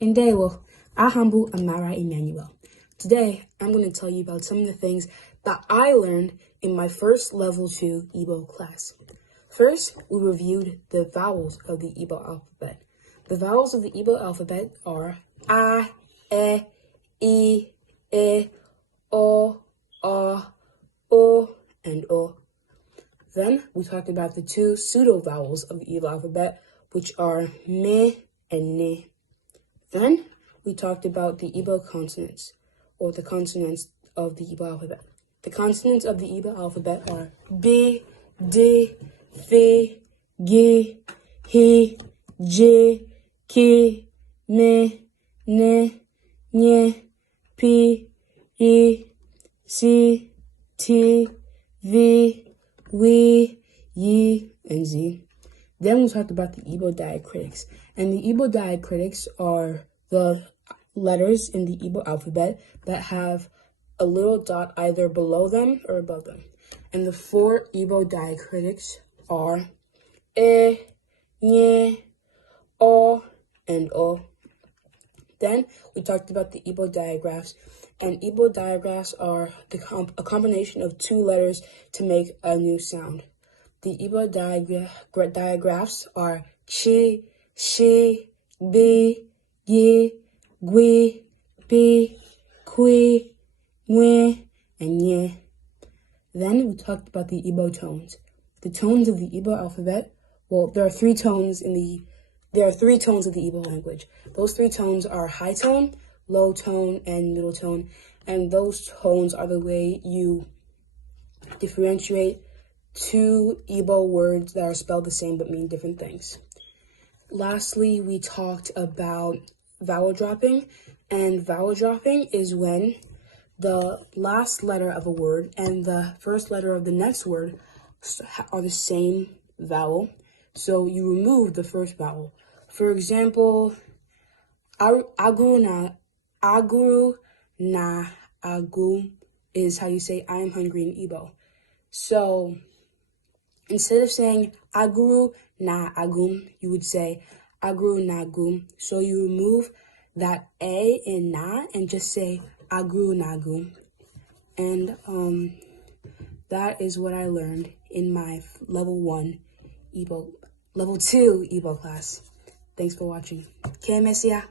Ndewo, Ahambu Amara Emmanuel. Today, I'm going to tell you about some of the things that I learned in my first level 2 Igbo class. First, we reviewed the vowels of the Igbo alphabet. The vowels of the Igbo alphabet are A, E, I, O, O, and O. Then, we talked about the two pseudo vowels of the Igbo alphabet, which are Me and Ni. Then, we talked about the Igbo consonants, or the consonants of the Igbo alphabet. The consonants of the Igbo alphabet are B, D, F, G, H, J, K, M, N, N, P, E, C, T, V, W, Y, and Z. Then we talked about the Igbo diacritics. And the Igbo diacritics are the letters in the Igbo alphabet that have a little dot either below them or above them. And the four Igbo diacritics are E, Nye, O, and O. Then we talked about the Igbo digraphs. And Igbo digraphs are a combination of two letters to make a new sound. The Igbo digraphs are Chi, Shi, Bi, Yi, Gwi, Bi, Kwi, Nwe, and Nye. Then we talked about the Igbo tones. The tones of the Igbo alphabet, well, there are three tones of the Igbo language. Those three tones are high tone, low tone, and middle tone. And those tones are the way you differentiate two Igbo words that are spelled the same but mean different things. Lastly, we talked about vowel dropping, and vowel dropping is when the last letter of a word and the first letter of the next word are the same vowel, so you remove the first vowel. For example, aguru na agum is how you say I am hungry in Igbo. So instead of saying aguru na agum, you would say aguru na agum. So you remove that A in na and just say aguru na agum. And that is what I learned in my level 2 Igbo class. Thanks for watching. Ke Mesia.